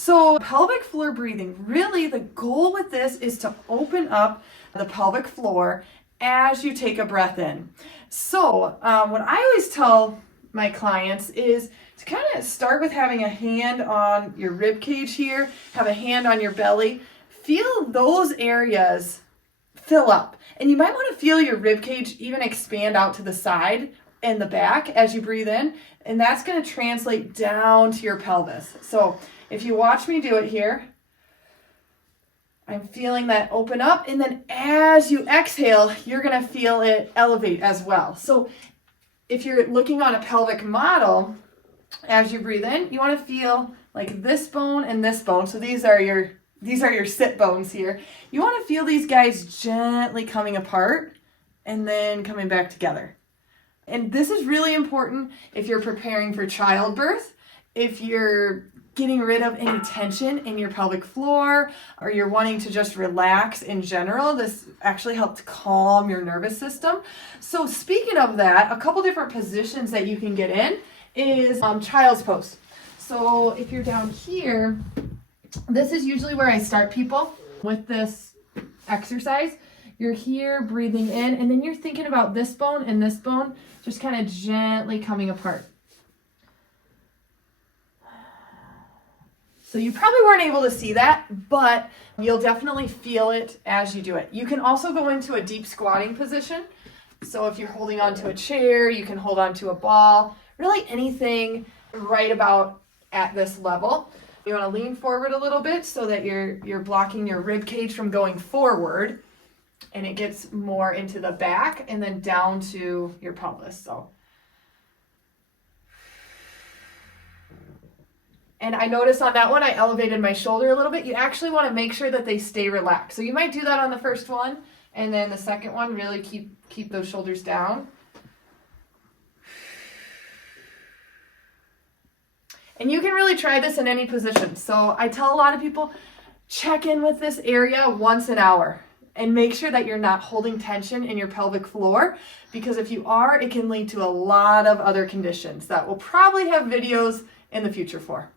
So pelvic floor breathing, really the goal with this is to open up the pelvic floor as you take a breath in. So what I always tell my clients is to kind of start with having a hand on your rib cage here, have a hand on your belly, feel those areas fill up. And you might want to feel your rib cage even expand out to the side and the back as you breathe in, and that's going to translate down to your pelvis. So if you watch me do it here, I'm feeling that open up, and then as you exhale, you're going to feel it elevate as well. So if you're looking on a pelvic model, as you breathe in, you want to feel like this bone and this bone. So these are your sit bones here. You want to feel these guys gently coming apart and then coming back together. And this is really important if you're preparing for childbirth, if you're getting rid of any tension in your pelvic floor, or you're wanting to just relax in general. This actually helps calm your nervous system. So speaking of that, a couple different positions that you can get in is child's pose. So if you're down here, this is usually where I start people with this exercise. You're here breathing in, and then you're thinking about this bone and this bone just kind of gently coming apart. So you probably weren't able to see that, but you'll definitely feel it as you do it. You can also go into a deep squatting position. So if you're holding onto a chair, you can hold onto a ball, really anything right about at this level. You want to lean forward a little bit so that you're blocking your rib cage from going forward, and it gets more into the back and then down to your pelvis. So, and I noticed on that one, I elevated my shoulder a little bit. You actually want to make sure that they stay relaxed. So you might do that on the first one, and then the second one, really keep those shoulders down. And you can really try this in any position. So I tell a lot of people, check in with this area once an hour and make sure that you're not holding tension in your pelvic floor, because if you are, it can lead to a lot of other conditions that we'll probably have videos in the future for.